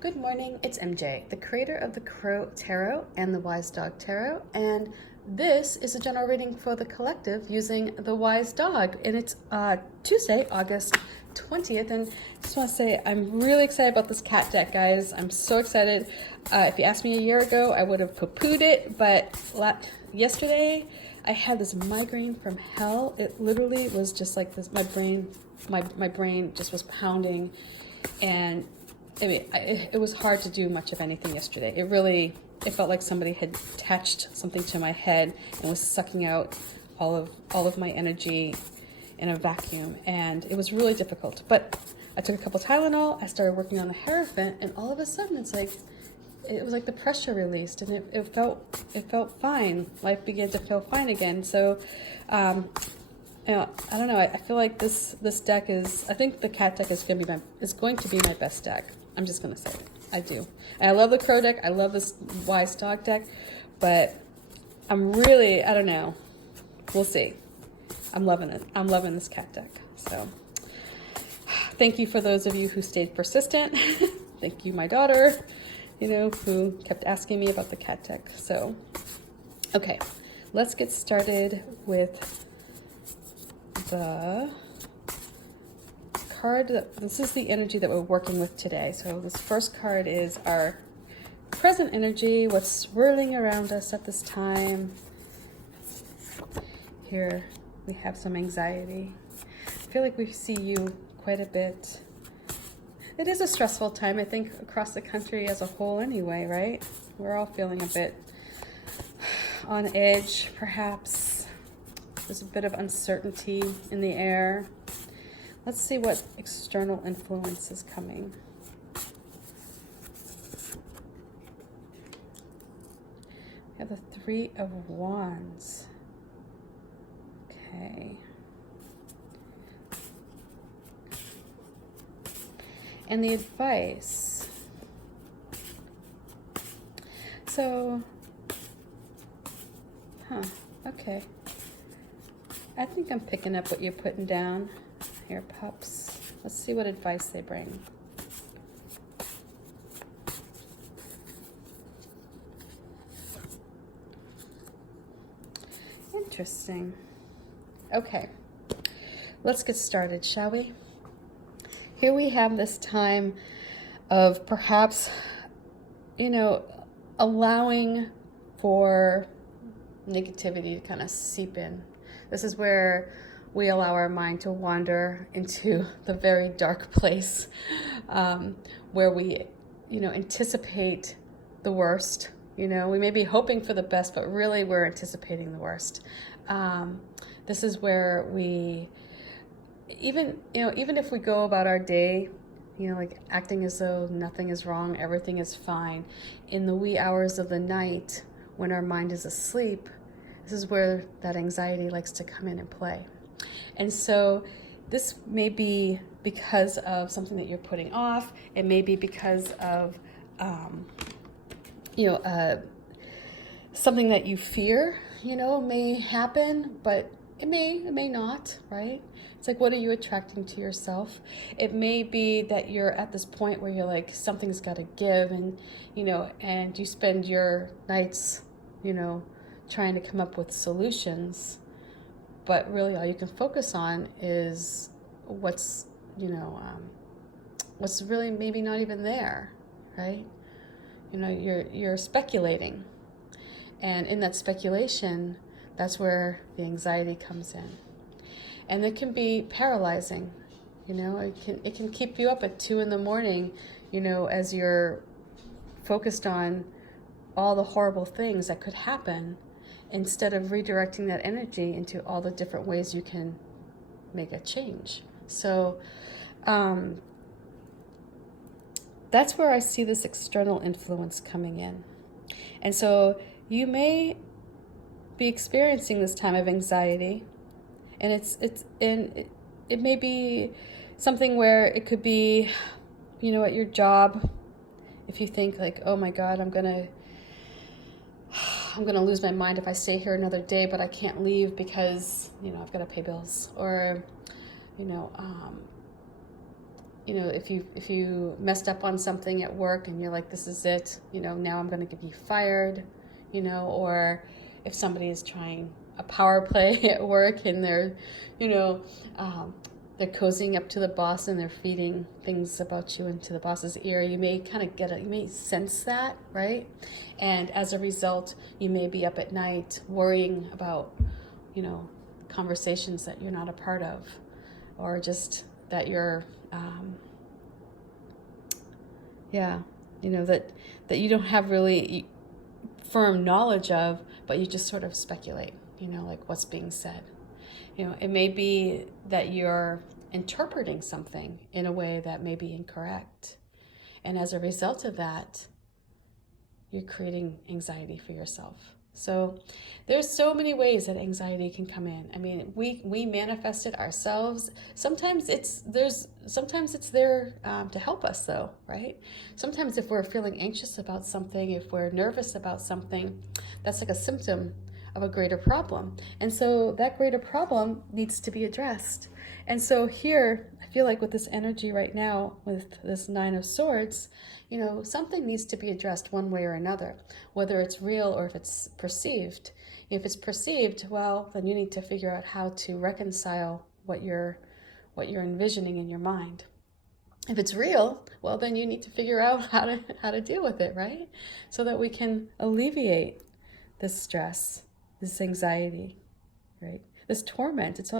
Good morning, it's MJ, the creator of the Crow Tarot and the Wise Dog Tarot, and this is a general reading for the collective using the Wise Dog, and it's Tuesday, August 20th, and I just want to say I'm really excited about this cat deck, guys. I'm so excited. If you asked me a year ago, I would have poo-pooed it, but yesterday I had this migraine from hell. It literally was just like this, my brain just was pounding, and I mean, it was hard to do much of anything yesterday. It felt like somebody had attached something to my head and was sucking out all of my energy in a vacuum, and it was really difficult. But I took a couple Tylenol, I started working on the Hierophant, and all of a sudden it was like the pressure released, and it felt fine. Life began to feel fine again. So I don't know. I feel like this deck is. I think the cat deck is going to be my best deck. I'm just going to say it. I do. And I love the Crow deck. I love this Wise Dog deck, but I don't know. We'll see. I'm loving it. I'm loving this cat deck. So thank you for those of you who stayed persistent. Thank you, my daughter, who kept asking me about the cat deck. So, okay, let's get started with the card. This is the energy that we're working with today. So this first card is our present energy, what's swirling around us at this time. Here we have some anxiety. I feel like we see you quite a bit. It is a stressful time, I think, across the country as a whole anyway, right? We're all feeling a bit on edge, perhaps. There's a bit of uncertainty in the air. Let's see what external influence is coming. We have the Three of Wands. Okay. And the advice. So, okay. I think I'm picking up what you're putting down here, pups. Let's see what advice they bring. Interesting. Okay, let's get started, shall we? Here we have this time of perhaps, allowing for negativity to kind of seep in. This is where we allow our mind to wander into the very dark place, where we, anticipate the worst. We may be hoping for the best, but really we're anticipating the worst. This is where we, even if we go about our day, like acting as though nothing is wrong, everything is fine, in the wee hours of the night when our mind is asleep, this is where that anxiety likes to come in and play. And so this may be because of something that you're putting off. It may be because of, something that you fear, may happen, but it may not, right? It's like, what are you attracting to yourself? It may be that you're at this point where you're like, something's got to give, and, and you spend your nights, trying to come up with solutions. But really all you can focus on is what's really maybe not even there, right? You're speculating. And in that speculation, that's where the anxiety comes in. And it can be paralyzing. It can keep you up at 2 a.m, as you're focused on all the horrible things that could happen, instead of redirecting that energy into all the different ways you can make a change. So that's where I see this external influence coming in. And so you may be experiencing this time of anxiety, and it may be something where it could be, at your job, if you think like, oh my God, I'm gonna lose my mind if I stay here another day, but I can't leave because, I've got to pay bills. Or, if you messed up on something at work and you're like, this is it, now I'm going to get you fired, or if somebody is trying a power play at work and you know, they're cozying up to the boss and they're feeding things about you into the boss's ear, you may kind of you may sense that, right? And as a result, you may be up at night worrying about, conversations that you're not a part of, or just that you're, that you don't have really firm knowledge of, but you just sort of speculate, like what's being said. It may be that you're interpreting something in a way that may be incorrect. And as a result of that, you're creating anxiety for yourself. So there's so many ways that anxiety can come in. I mean, we manifest it ourselves. Sometimes it's there to help us, though, right? Sometimes if we're feeling anxious about something, if we're nervous about something, that's like a symptom of a greater problem. And so that greater problem needs to be addressed. And so here, I feel like with this energy right now, with this Nine of Swords, something needs to be addressed one way or another, whether it's real or if it's perceived. If it's perceived, well, then you need to figure out how to reconcile what you're envisioning in your mind. If it's real, well, then you need to figure out how to deal with it, right? So that we can alleviate this stress, this anxiety, right? This torment. It's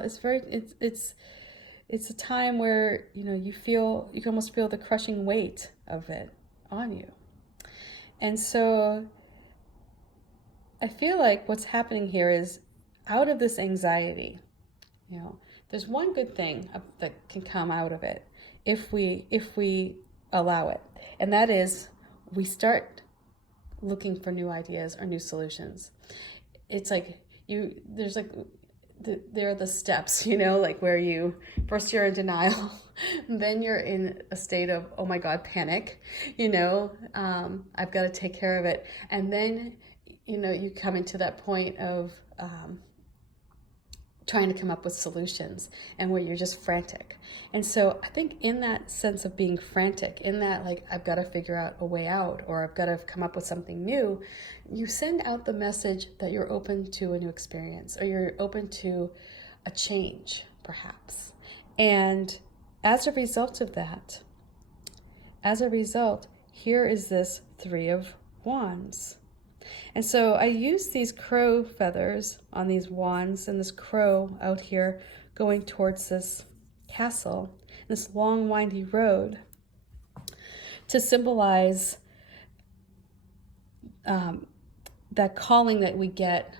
a time where you can almost feel the crushing weight of it on you. And so I feel like what's happening here is, out of this anxiety, there's one good thing that can come out of it if we allow it, and that is we start looking for new ideas or new solutions. It's like there are the steps, like where first you're in denial, then you're in a state of, oh my God, panic, I've got to take care of it. And then, you come into that point of trying to come up with solutions, and where you're just frantic. And so I think in that sense of being frantic, in that like I've got to figure out a way out, or I've got to come up with something new, you send out the message that you're open to a new experience, or you're open to a change, perhaps. And as a result of that, here is this Three of Wands. And so I use these crow feathers on these wands, and this crow out here going towards this castle, this long windy road, to symbolize that calling that we get,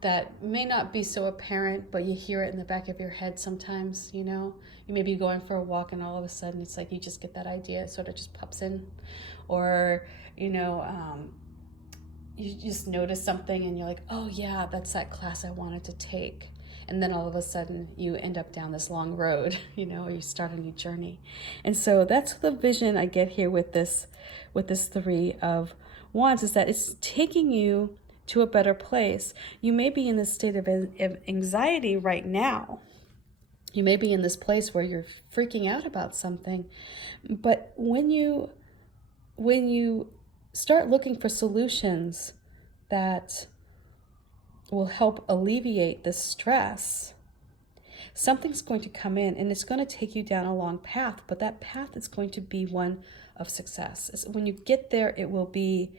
that may not be so apparent, but you hear it in the back of your head sometimes. You may be going for a walk and all of a sudden it's like you just get that idea, it sort of just pops in. Or you just notice something and you're like, oh yeah, that's that class I wanted to take. And then all of a sudden you end up down this long road, or you start a new journey. And so that's the vision I get here with this Three of Wands, is that it's taking you to a better place. You may be in this state of anxiety right now. You may be in this place where you're freaking out about something. But when you start looking for solutions that will help alleviate the stress, something's going to come in, and it's going to take you down a long path, but that path is going to be one of success. When you get there, it will be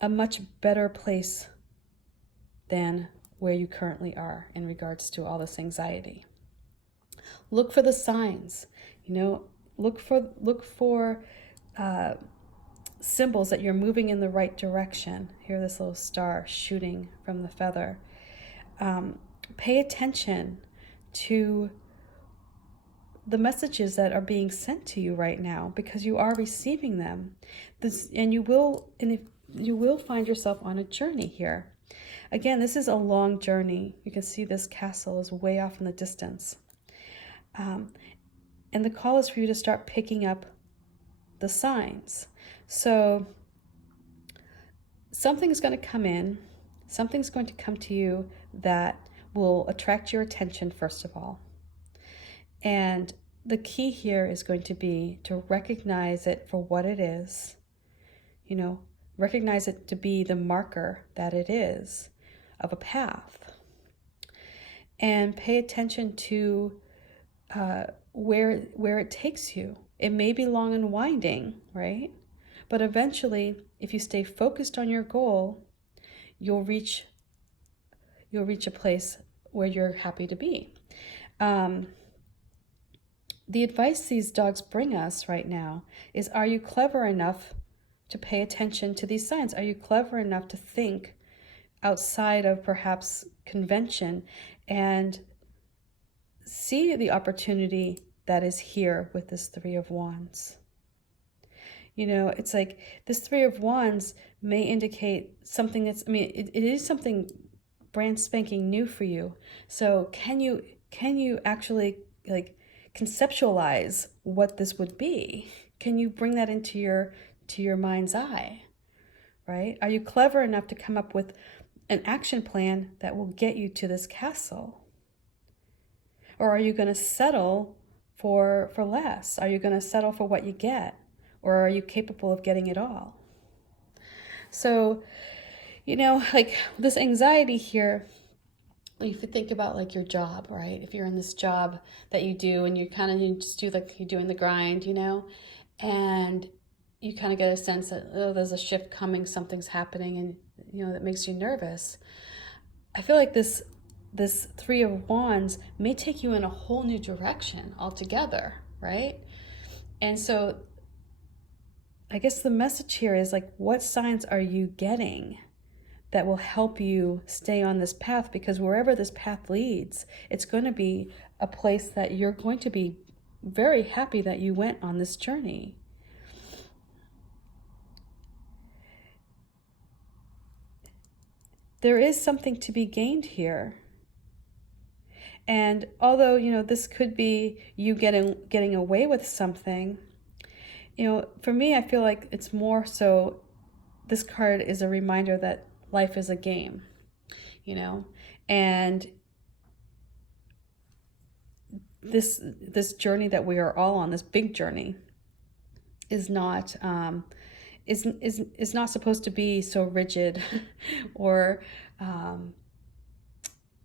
a much better place than where you currently are in regards to all this anxiety. Look for the signs, look for symbols that you're moving in the right direction. Here, this little star shooting from the feather. Pay attention to the messages that are being sent to you right now, because you are receiving them. And you will find yourself on a journey here. Again, this is a long journey. You can see this castle is way off in the distance. And the call is for you to start picking up the signs. So something's going to come in, something's going to come to you that will attract your attention, first of all. And the key here is going to be to recognize it for what it is, recognize it to be the marker that it is of a path, and pay attention to where it takes you. It may be long and winding, right? But eventually, if you stay focused on your goal, you'll reach a place where you're happy to be. The advice these dogs bring us right now is, are you clever enough to pay attention to these signs? Are you clever enough to think outside of perhaps convention and see the opportunity that is here with this Three of Wands? It's like this Three of Wands may indicate something that's, it is something brand spanking new for you. So can you actually conceptualize what this would be? Can you bring that into your mind's eye, right? Are you clever enough to come up with an action plan that will get you to this castle? Or are you going to settle for less? Are you going to settle for what you get? Or are you capable of getting it all? So, this anxiety here, if you think about your job, right? If you're in this job that you do and you just do you're doing the grind, and you kind of get a sense that, oh, there's a shift coming, something's happening, and, that makes you nervous. I feel like this Three of Wands may take you in a whole new direction altogether, right? And so I guess the message here is what signs are you getting that will help you stay on this path? Because wherever this path leads, it's going to be a place that you're going to be very happy that you went on this journey. There is something to be gained here. And although, this could be you getting away with something, for me, I feel like it's more so this card is a reminder that life is a game, and this journey that we are all on, this big journey, is not is not supposed to be so rigid or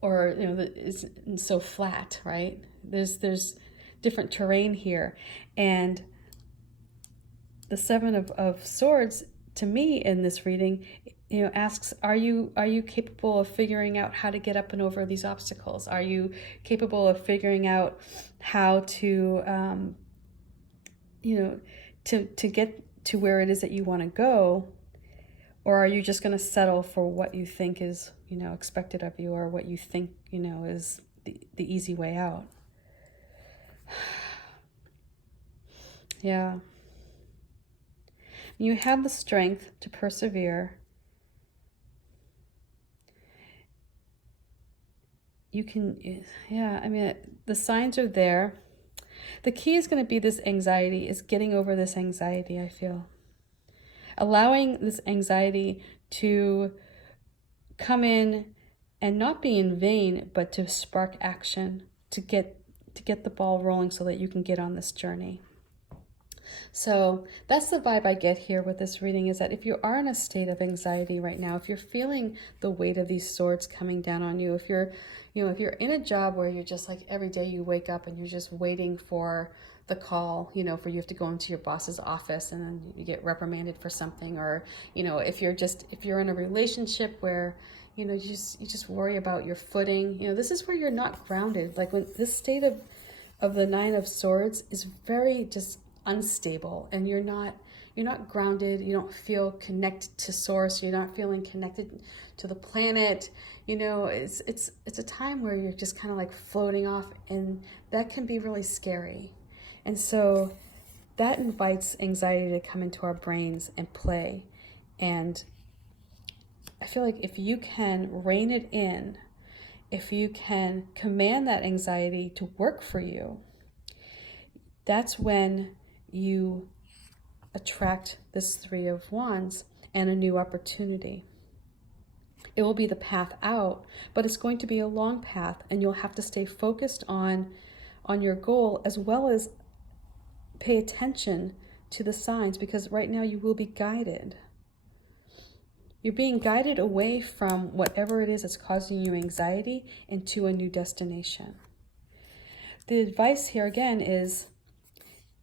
is so flat, right? There's different terrain here, and the Seven of Swords, to me in this reading, asks, are you capable of figuring out how to get up and over these obstacles? Are you capable of figuring out how to to get to where it is that you want to go? Or are you just going to settle for what you think is expected of you, or what you think is the easy way out? Yeah. You have the strength to persevere. You can, the signs are there. The key is going to be this anxiety, is getting over this anxiety, I feel. Allowing this anxiety to come in and not be in vain, but to spark action, to get the ball rolling so that you can get on this journey. So that's the vibe I get here with this reading, is that if you are in a state of anxiety right now, if you're feeling the weight of these swords coming down on you, if you're in a job where you're just every day you wake up and you're just waiting for the call, for you have to go into your boss's office and then you get reprimanded for something, or, if you're in a relationship where, you just worry about your footing, this is where you're not grounded. When this state of the Nine of Swords is very just unstable, and you're not grounded, you don't feel connected to source, you're not feeling connected to the planet, it's a time where you're just kind of floating off, and that can be really scary. And so that invites anxiety to come into our brains and play. And I feel like if you can rein it in, if you can command that anxiety to work for you, that's when you attract this Three of Wands and a new opportunity. It will be the path out, but it's going to be a long path, and you'll have to stay focused on on your goal, as well as pay attention to the signs, because right now you will be guided. You're being guided away from whatever it is that's causing you anxiety into a new destination. The advice here again is,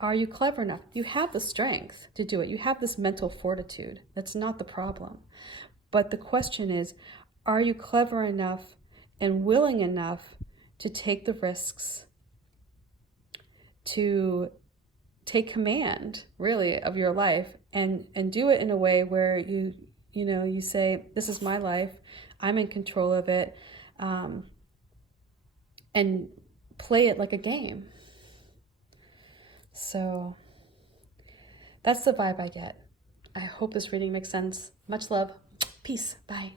are you clever enough? You have the strength to do it. You have this mental fortitude. That's not the problem. But the question is, are you clever enough and willing enough to take the risks, to take command, really, of your life, and do it in a way where you say, this is my life, I'm in control of it, and play it like a game. So that's the vibe I get. I hope this reading makes sense. Much love. Peace. Bye.